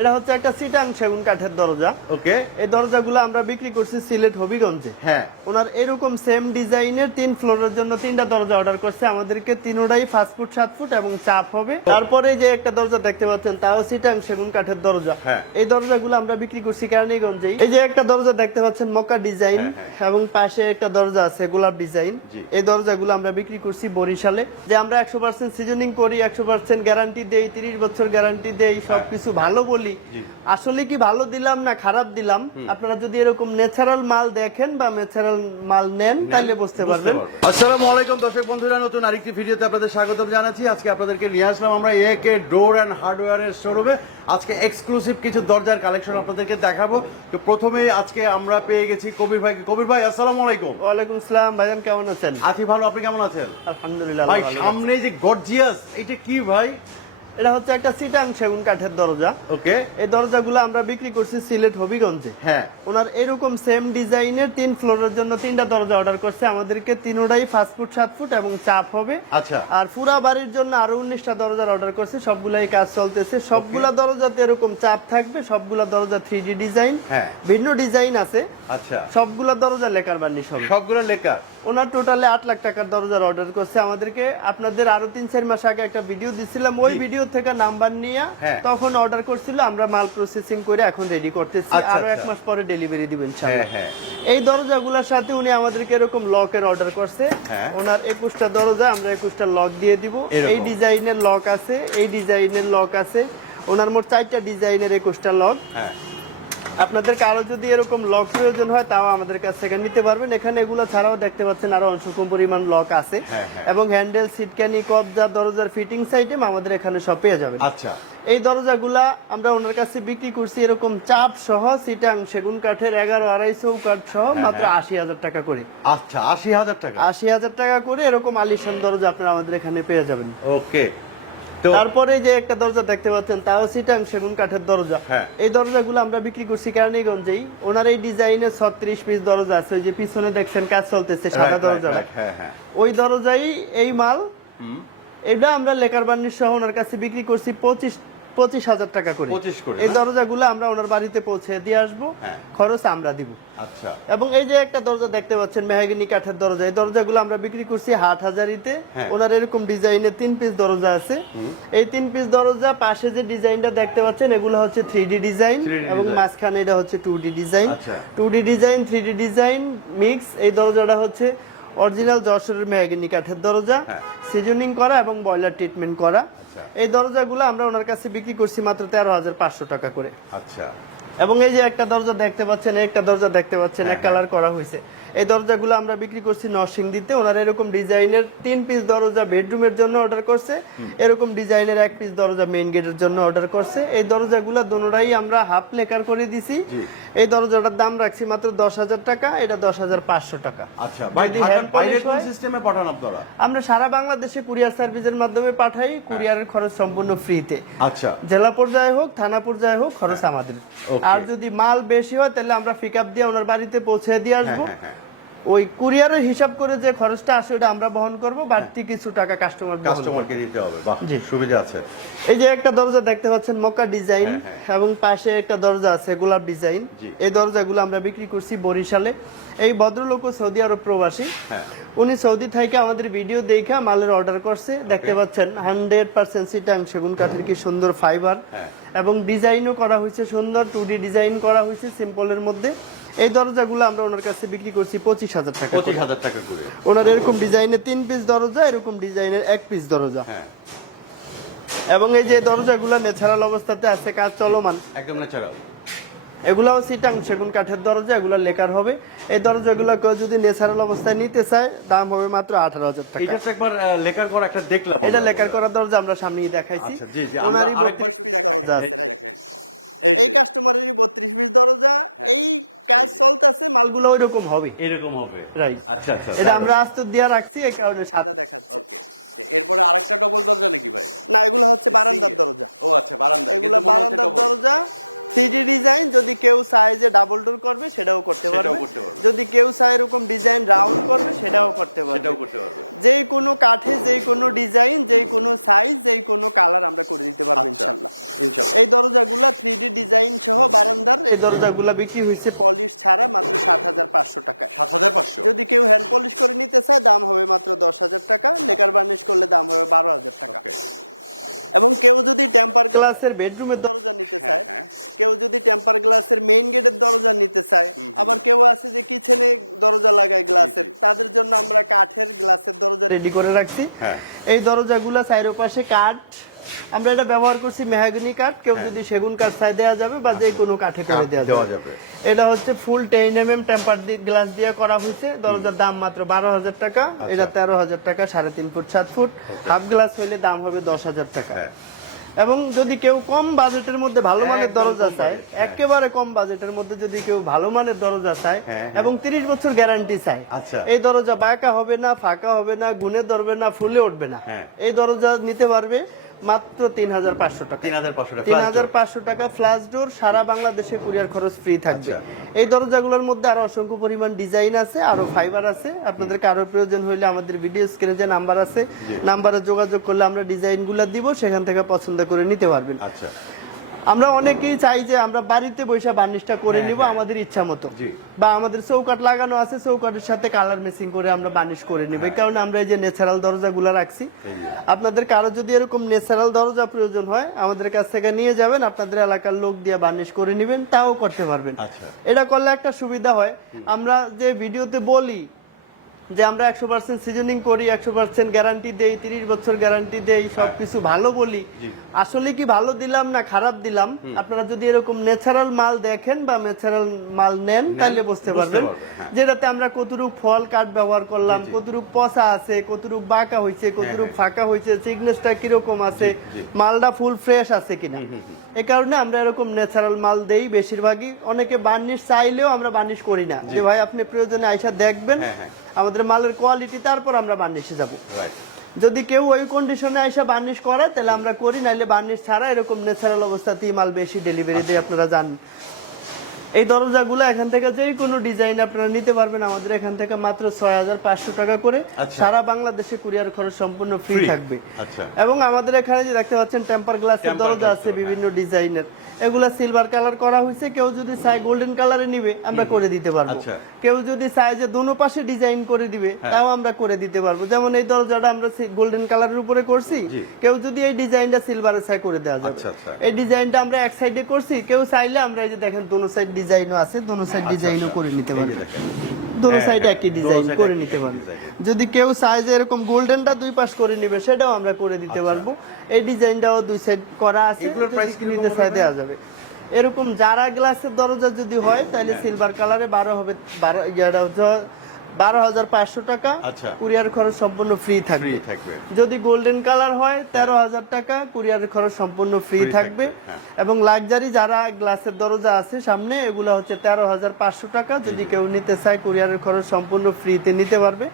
এটা হচ্ছে একটা চিটাং সেগুন কাঠের দরজা। ওকে। এই দরজাগুলো আমরা বিক্রি করছি সিলেট হবিগঞ্জে। হ্যাঁ। ওনার এরকম সেম ডিজাইনের তিন ফ্লোরের জন্য তিনটা দরজা অর্ডার করছে। আমাদেরকে তিনোটাই পাঁচ ফুট সাত ফুট এবং চাপ হবে। তারপরে যে একটা দরজা দেখতে পাচ্ছেন তাও চিটাং সেগুন কাঠের দরজা। হ্যাঁ। এই দরজাগুলো আমরা বিক্রি করছি কেরানীগঞ্জে এই যে একটা দরজা দেখতে পাচ্ছেন মক্কা ডিজাইন হ্যাঁ। এবং পাশে একটা দরজা আছে গোলাপ ডিজাইন। এই দরজাগুলো আমরা বিক্রি করছি বরিশালে। যে আমরা একশো পার্সেন্ট সিজনিং করি একশো পার্সেন্ট গ্যারান্টি দেই তিরিশ বছর গ্যারান্টি দেই হ্যাঁ। সবকিছু ভালো বলি। জি। আসলে কি ভালো দিলাম না খারাপ দিলাম? আপনারা যদি এরকম ন্যাচারাল মাল দেখেন বা ন্যাচারাল মাল নেন তাহলে বুঝতে বুঝতে পারবেন। আসসালামু আলাইকুম দর্শক বন্ধুরা নতুন আরেকটি ভিডিওতে আপনাদের স্বাগতম জানাচ্ছি। আজকে আপনাদেরকে নিয়ে আসলাম আমরা এ কে ডোর অ্যান্ড হার্ডওয়্যারের শোরুমে আজকে এক্সক্লুসিভ কিছু দরজার কালেকশন আপনাদেরকে দেখাবো। তো প্রথমেই আজকে আমরা পেয়ে গেছি কবির ভাই কবির ভাই আসসালামু আলাইকুম। ওয়ালাইকুম আসসালাম ভাইজান কেমন আছেন? আছি ভালো আপনি কেমন আছেন? আলহামদুলিল্লাহ ভাই। সামনে যে গর্জিয়াস এটা কি ভাই? এটা হচ্ছে একটা সেগুন কাঠের দরজা। ওকে। এই দরজাগুলো আমরা বিক্রি করছি সিলেট হবিগঞ্জে। হ্যাঁ। ওনার এরকম সেম ডিজাইনের তিন ফ্লোরের জন্য তিনটা দরজা অর্ডার করছে আমাদেরকে। তিনোটাই পাঁচ ফুট সাত ফুট এবং চাপ হবে। আচ্ছা। আর পুরো বাড়ির জন্য আরও উনিশটা দরজার অর্ডার করছি। সবগুলাই কাজ চলতেছে। সবগুলা দরজাতে এরকম চাপ থাকবে। সবগুলা দরজা থ্রি ডিজাইন হ্যাঁ। ভিন্ন ডিজাইন আছে। আচ্ছা। সবগুলা দরজা লেখার বান্ডি থাকবে। সবগুলো লেকার? ওনার টোটালে আট লাখ টাকার দরজার অর্ডার করছে আমাদেরকে। আপনাদের আরও তিন চার মাস আগে একটা ভিডিও দিচ্ছিলাম ওই ভিডিও থেকে নাম্বার নিয়ে হ্যাঁ। তখন অর্ডার করছিল আমরা মাল প্রসেসিং করে এখন রেডি করতেছি। আচ্ছা, আচ্ছা এক। মাস পরে ডেলিভারি দিবেন। হ্যাঁ হ্যাঁ। এই দরজাগুলোর সাথে উনি আমাদেরকে এরকম লকের অর্ডার করছে। হ্যাঁ। ওনার একুশটা দরজা আমরা একুশটা লক দিয়ে দিব। এই ডিজাইনের লক আছে এই ডিজাইনের লক আছে। ওনার মোট চারটা ডিজাইনের একুশটা লক হ্যাঁ। আপনাদের কারও যদি এরকম লক প্রয়োজন হয় তাও আমাদের কাছ থেকে নিতে পারবেন। এখানে এগুলো ছাড়াও দেখতে পাচ্ছেন আরও অল্প পরিমাণ লক আছে। হ্যাঁ, হ্যাঁ। এবং হ্যান্ডেল সিটকানি কবজা দরজার ফিটিংস আইটেম আমাদের এখানে সব পেয়ে যাবেন। আচ্ছা। এই দরজাগুলা আমরা ওনার কাছে বিক্রি করছি এরকম চাপ সহ সিটাং সেগুন কাঠের এগারো আড়াইশো কাঠ সহ হ্যাঁ, মাত্র। আশি হাজার টাকা করে। আচ্ছা আশি হাজার টাকা। আশি হাজার টাকা করে এরকম আলিশান দরজা আপনারা আমাদের এখানে পেয়ে যাবেন। ওকে। তো তারপরে যে একটা দরজা দেখতে পাচ্ছেন তাও সিটাং সেগুন কাঠের দরজা। হ্যাঁ। এই দরজাগুলো আমরা বিক্রি করছি কেরানীগঞ্জেই ওনার এই ডিজাইনের ছত্রিশ পিস দরজা আছে যে পিছনে দেখছেন কাজ চলতেছে হ্যাঁ হ্যাঁ। ওই দরজাই এই মাল। হুম। এটা আমরা লেকার বান্ডির সহ ওনার কাছে বিক্রি করছি পঁচিশ পঁচিশ হাজার টাকা করে। পঁচিশ করে এই দরজাগুলো আমরা ওনার বাড়িতে পৌঁছে দিয়ে আসব হ্যাঁ। খরচ আমরা দিব। আচ্ছা। এবং এই যে একটা দরজা দেখতে পাচ্ছেন মেহাগিনি কাঠের দরজা এই দরজাগুলো আমরা বিক্রি করছি হাট হাজারিতে হ্যাঁ। ওনার এরকম ডিজাইনের তিন পিস দরজা আছে। এই তিন পিস দরজা পাশে যে ডিজাইনটা দেখতে পাচ্ছেন এগুলো হচ্ছে থ্রি ডি ডিজাইন। এবং মাঝখানে এটা হচ্ছে টু ডি ডিজাইন। আচ্ছা। Two D design three D design mix এই দরজাটা হচ্ছে অরিজিনাল যশোরের মেহাগিনি কাঠের দরজা। হ্যাঁ। সিজনিং করা এবং বয়লার ট্রিটমেন্ট করা। আচ্ছা। এই দরজাগুলো আমরা ওনার কাছে বিক্রি করছি মাত্র তেরো হাজার পাঁচশো টাকা করে। আচ্ছা। এবং এই যে একটা দরজা দেখতে পাচ্ছেন একটা দরজা দেখতে পাচ্ছেন হ্যাঁ, কালার করা হয়েছে। এই দরজাগুলো আমরা বিক্রি করছি নরসিংদীতে। ওনারা এরকম ডিজাইনের তিন পিস দরজা বেডরুমের জন্য অর্ডার করছে। এরকম ডিজাইনের এক পিস দরজা মেইন গেটের জন্য অর্ডার করছে। এই দরজাগুলো দোনোটাই আমরা হাফ লেকার করে দিছি। এই দরজাটার দাম রাখছি মাত্র দশ হাজার টাকা এটা দশ হাজার পাঁচশো টাকা। আচ্ছা ভাই ঢাকার বাইরে কোন সিস্টেমে পাঠান আপনারা? আমরা সারা বাংলাদেশে কুরিয়ার সার্ভিসের মাধ্যমে পাঠাই কুরিয়ারের খরচ সম্পূর্ণ ফ্রিতে আচ্ছা। জেলা পর্যায়ে হোক থানা পর্যায়ে হোক খরচ আমাদের। আর যদি মাল বেশি হয় তাহলে আমরা পিক আপ দিয়ে ওনার বাড়িতে পৌঁছে দিয়ে হ্যাঁ আসব। হ্যাঁ হ্যাঁ। ওই কুরিয়ারের হিসাব করে যে খরচটা আসে ওটা আমরা বহন করব বাকি কিছু টাকা কাস্টমার কাস্টমারকে দিতে হবে বাহ সুবিধা আছে। এই যে একটা দরজা দেখতে পাচ্ছেন মক্কা ডিজাইন হ্যাঁ, হ্যাঁ। এবং পাশে একটা দরজা আছে গোলাপ ডিজাইন এই দরজাগুলো আমরা বিক্রি করছি বরিশালে। এই ভদ্রলোক সৌদি আরব প্রবাসী। হ্যাঁ। উনি সৌদি থেকে আমাদের ভিডিও দেখে মালের অর্ডার করছে। দেখতে পাচ্ছেন হান্ড্রেড পার্সেন্ট সিটাং সেগুন কাঠের কি সুন্দর ফাইবার হ্যাঁ। এবং ডিজাইনও করা হয়েছে সুন্দর টু ডিজাইন করা হয়েছে সিম্পলের মধ্যে। এই দরজাগুলো আমরা ওনার কাছে বিক্রি করছি পঁচিশ হাজার টাকা পঁচিশ হাজার টাকা করে। ওনার এরকম ডিজাইনের তিন পিস দরজা এরকম ডিজাইনের এক পিস দরজা। হ্যাঁ। এবং এই যে দরজাগুলো ন্যাচারাল অবস্থাতে আছে কাজ চলমান। একদম ন্যাচারাল এগুলো সিটাং সেগুন কাঠের দরজা এগুলো লেকার হবে। এই দরজাগুলো কেউ যদি ন্যাচারাল অবস্থায় নিতে চায় দাম হবে মাত্র আঠারো হাজার টাকা। এটা তো একবার করা একটা দেখলাম এটা লেকার করা দরজা আমরা দেখাইছি। আচ্ছা জি জি আমরা আরেকবার 32 দেখাই। দরজা এই কাস্টমারেরই বত্রিশ পিস দরজা এই কাজ চলতেছে মালগুলো এরকম হবে। এরকম হবে। Right. আচ্ছা আচ্ছা আমরা আস্তে দিয়ে রাখছি এই কারণে সাদা দেখাচ্ছে। ওকে এরপরে আরেকটা ডবল দরজা নাকি ভাই? না এগুলো হচ্ছে বারান্দার দরজা। ও আচ্ছা বারান্দা। এগুলো বারান্দার দরজা। থ্রি ডিজাইন যদি কেউ সাইজে ডাবল ডোর করবে সেটাও করতে পারবে। যদি কেউ চায় এরকম ডিজাইন রাউন্ড করবে সেটাও করতে পারবে। সেটাও করতে পারবে। যেই কোনো কাঠে যেই কোনো ডিজাইন যেই কোনো সাইজ যেই কোনো কালার আমরা করে দিতে পারব আচ্ছা ইনশাল্লাহ এই দরজাগুলা থ্রি ডি ডিজাইন সহ বারান্দার এই দরজাগুলো বিক্রি হয়েছে পলিশ ছাড়া মাত্র সাত হাজার পাঁচশো টাকায়। সাত হাজার পাঁচশো? যদি কেউ হ্যান্ড পলিশ করে নিতে চায় দাম হবে মাত্র দশ হাজার টাকা। লেকার বার্নিশ করলে দাম হবে বারো হাজার টাকা। এবং কেউ যদি টেম্পার গ্লাসের বেডরুমের দরজা নিতে চায়। কেউ যদি টেম্পার গ্লাসের মেইন গেটের দরজা নিতে চায় আবার কেউ আছে যে কিচেনে দরজা লাগায় গ্লাসের তাদের জন্য আমরা কাঠের গ্লাসের দরজা রেডি করে রাখছি। হ্যাঁ। এই দরজাগুলো চারপাশে পাশে কাঠ আমরা এটা ব্যবহার করছি মেহাগনি কাঠ কেউ হ্যাঁ। যদি সেগুন কাঠ চাই দেওয়া যাবে বা যে কোনো কাঠে দেওয়া যাবে এটা হচ্ছে full ten M M temper glass দিয়ে করা হয়েছে দরজার দাম মাত্র বারো হাজার টাকা আচ্ছা। এটা তেরো হাজার টাকা সাড়ে তিন ফুট সাত ফুট. হাফ গ্লাস হলে দাম হবে দশ হাজার টাকা হ্যাঁ এবং যদি কেউ কম বাজেটের মধ্যে ভালো মানের দরজা চায় হ্যাঁ। একেবারে কম বাজেটের মধ্যে যদি কেউ ভালো মানের দরজা চায়। এবং তিরিশ বছর গ্যারান্টি চায় আচ্ছা। এই দরজা বাঁকা হবে না ফাঁকা হবে না গুনে ধরবে না ফুলে উঠবে না। এই দরজা নিতে পারবে মাত্র তিন হাজার পাঁচশো টাকা। তিন হাজার পাঁচশো টাকা ডোর পাঁচশো টাকা ডোর সারা বাংলাদেশে কুরিয়ার খরচ ফ্রি থাকবে। আচ্ছা। এই দরজাগুলোর মধ্যে আরও অসংখ্য পরিমাণ ডিজাইন আছে আরও ফাইবার আছে। আপনাদের কারও প্রয়োজন হইলে আমাদের ভিডিও স্ক্রিনে যে নাম্বার আছে নাম্বারে যোগাযোগ করলে আমরা ডিজাইনগুলা দিব সেখান থেকে পছন্দ করে নিতে পারবেন। আচ্ছা। আমরা অনেকেই চাই যে আমরা বাড়িতে বসে বার্নিশটা করে হ্যাঁ, নিব হ্যাঁ। আমাদের ইচ্ছা মতো। বা আমাদের চৌকাট লাগানো আছে চৌকাটের সাথে কালার মেসিং করে আমরা বার্নিশ করে নিব। হ্যাঁ। কারণ আমরা এই যে ন্যাচারাল দরজা গুলা রাখছি আপনাদের কারও যদি এরকম ন্যাচারাল দরজা প্রয়োজন হয় আমাদের কাছ থেকে নিয়ে যাবেন আপনাদের এলাকার লোক দিয়ে বার্নিশ করে নেবেন তাও করতে পারবেন। আচ্ছা। এটা করলে একটা সুবিধা হয়। আমরা যে ভিডিওতে বলি যে আমরা একশো পার্সেন্ট সিজনিং করি একশো পার্সেন্ট গ্যারান্টি দেই তিরিশ বছর গ্যারান্টি দেই সব হ্যাঁ। কিছু ভালো বলি আসলে কি ভালো দিলাম না খারাপ দিলাম আপনারা যদি এরকম ন্যাচারাল মাল দেখেন বা ন্যাচারাল মাল নেন তাহলে বুঝতে পারবেন হ্যাঁ। যেটাতে আমরা কতটুকু ফল কাঠ ব্যবহার করলাম। কতটুকু পচা আছে কতটুকু বাঁকা হয়েছে হ্যাঁ, কতটুকু। ফাঁকা হয়েছে সিগনেসটা কীরকম আছে। মালটা ফুল ফ্রেশ আছে কিনা এই কারণে আমরা এরকম ন্যাচারাল মাল দেই বেশিরভাগই অনেকে বার্নিশ চাইলেও আমরা বার্নিশ করি না যে ভাই আপনি প্রয়োজনে আইসা দেখবেন হ্যাঁ। আমাদের মালের কোয়ালিটি তারপর আমরা বার্নিশে যাব। রাইট যদি কেউ ওই কন্ডিশনে এসে বার্নিশ করে তাহলে আমরা করি নাহলে বার্নিশ ছাড়া এরকম ন্যাচারাল অবস্থাতেই মাল বেশি ডেলিভারি আচ্ছা। দিয়ে আপনারা জানেন। এই দরজাগুলো এখান থেকে যে কোনো ডিজাইন আপনারা নিতে পারবেন আমাদের এখান থেকে মাত্র ছয় হাজার পাঁচশো টাকা করে। আচ্ছা। সারা বাংলাদেশে কুরিয়ার খরচ সম্পূর্ণ ফ্রি থাকবে। আচ্ছা। এবং আমাদের এখানে যে দেখতে পাচ্ছেন টেম্পার গ্লাস আছে। বিভিন্ন ডিজাইনের এগুলা সিলভার কালার করা হয়েছে কেউ যদি চায় গোল্ডেন কালারে নিবে আমরা করে দিতে পারব। আচ্ছা। কেউ যদি যে দোনো পাশে ডিজাইন করে দিবে হ্যাঁ। তাও আমরা করে দিতে পারব। যেমন এই দরজাটা আমরা গোল্ডেন কালারের উপরে করছি কেউ যদি এই ডিজাইনটা সিলভারের চাই করে দেওয়া আচ্ছা আচ্ছা। এই ডিজাইনটা আমরা এক সাইডে করছি কেউ চাইলে আমরা এই যে দেখেন দোনো সাইড ডিজাইনও আছে দোনো সাইড ডিজাইন ডিজাইনও আচ্ছা করে নিতে এই যে দেখেন হ্যাঁ, হ্যাঁ, ডিজাইন। যদি কেউ চায় যে এরকম গোল্ডেনটা দুই পাশ করে নিবে সেটাও আমরা করে দিতে আচ্ছা। পারব এই ডিজাইনটাও দুই সাইড করা আছে এগুলোর প্রাইস কীরকম হবে? দেওয়া যাবে। এরকম যারা গ্লাসের দরজা যদি হয় তাহলে হ্যাঁ। সিলভার কালারে বারো হবে বারো বারো হাজার পাঁচশো টাকা। আচ্ছা। কুরিয়ার খরচ সম্পূর্ণ ফ্রি থাকবে। ফ্রি থাকবে। যদি গোল্ডেন কালার হয় তেরো হাজার টাকা কুরিয়ার খরচ সম্পূর্ণ ফ্রি থাকবে। থাকবে, হ্যাঁ। এবং লাক্সারি যারা গ্লাসের দরজা আছে সামনে এগুলো হচ্ছে তেরো হাজার পাঁচশো টাকা। যদি কেউ নিতে চায় কুরিয়ারের খরচ সম্পূর্ণ ফ্রিতে নিতে পারবে।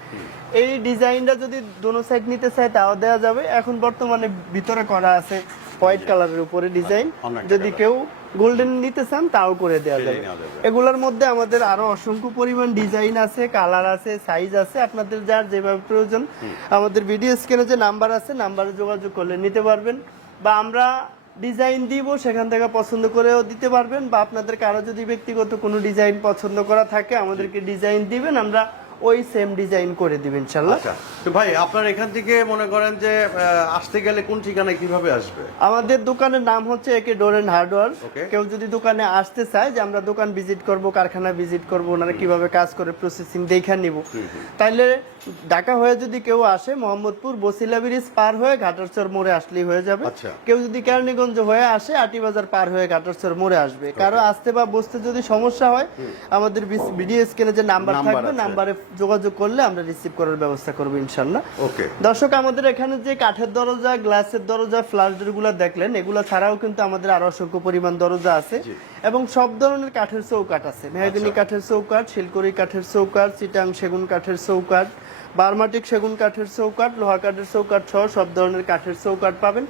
এই ডিজাইনটা যদি দোনো সাইড নিতে চায় তাও দেওয়া যাবে। এখন বর্তমানে ভিতরে করা আছে হোয়াইট কালারের উপরে ডিজাইন আচ্ছা, যদি কেউ গোল্ডেন নিতে চান তাও করে দেওয়া যাবে। এগুলোর মধ্যে আমাদের আরও অসংখ্য পরিমাণ ডিজাইন আছে কালার আছে সাইজ আছে। আপনাদের যার যেভাবে প্রয়োজন আমাদের ভিডিও স্ক্রিনে যে নাম্বার আছে নাম্বারে যোগাযোগ করলে নিতে পারবেন। বা আমরা ডিজাইন দিব সেখান থেকে পছন্দ করেও দিতে পারবেন। বা আপনাদের কারও যদি ব্যক্তিগত কোনো ডিজাইন পছন্দ করা থাকে আমাদেরকে ডিজাইন দিবেন। আমরা ওই সেম ডিজাইন করে দিবেন আচ্ছা তো ভাই আপনার এখান থেকে মনে করেন যে আসতে গেলে কোন ঠিকানায় কীভাবে আসবে? আমাদের দোকানের নাম হচ্ছে একে ডোর এন্ড হার্ডওয়ার। কেউ যদি দোকানে আসতে চায় যে আমরা দোকান ভিজিট করব কারখানা ভিজিট করব ওনারা কীভাবে কাজ করে প্রসেসিং দেখা নিব। তাইলে ঢাকা হয়ে যদি কেউ আসে মোহাম্মদপুর বসিলা ব্রিজ পার হয়ে ঘাটরচর মোড়ে আসলেই হয়ে যাবে। আচ্ছা। কেউ যদি কেরানীগঞ্জ হয়ে আসে আটি বাজার পার হয়ে ঘাটরচর মোড়ে আসবে। কারও আসতে বা বসতে যদি সমস্যা হয় আমাদের ভিডিও স্ক্রিনে যে নাম্বার নাম্বার আছে। নাম্বারে যোগাযোগ করলে আমরা রিসিভ করার ব্যবস্থা করব ইনশাল্লাহ। ওকে দর্শক আমাদের এখানে যে কাঠের দরজা গ্লাসের দরজা ফ্লাশগুলো দেখলেন এগুলো ছাড়াও কিন্তু আমাদের আরও অসংখ্য পরিমাণ দরজা আছে। এবং সব ধরনের কাঠের চৌকাঠ আছে। আচ্ছা। কাঠের চৌকাঠ শিলকড়ি কাঠের চৌকাঠ চিটাং সেগুন কাঠের চৌকাঠ বার্মাটিক সেগুন কাঠের চৌকাঠ লোহা কাঠের চৌকাঠ সহ সব ধরনের কাঠের চৌকাঠ পাবেন।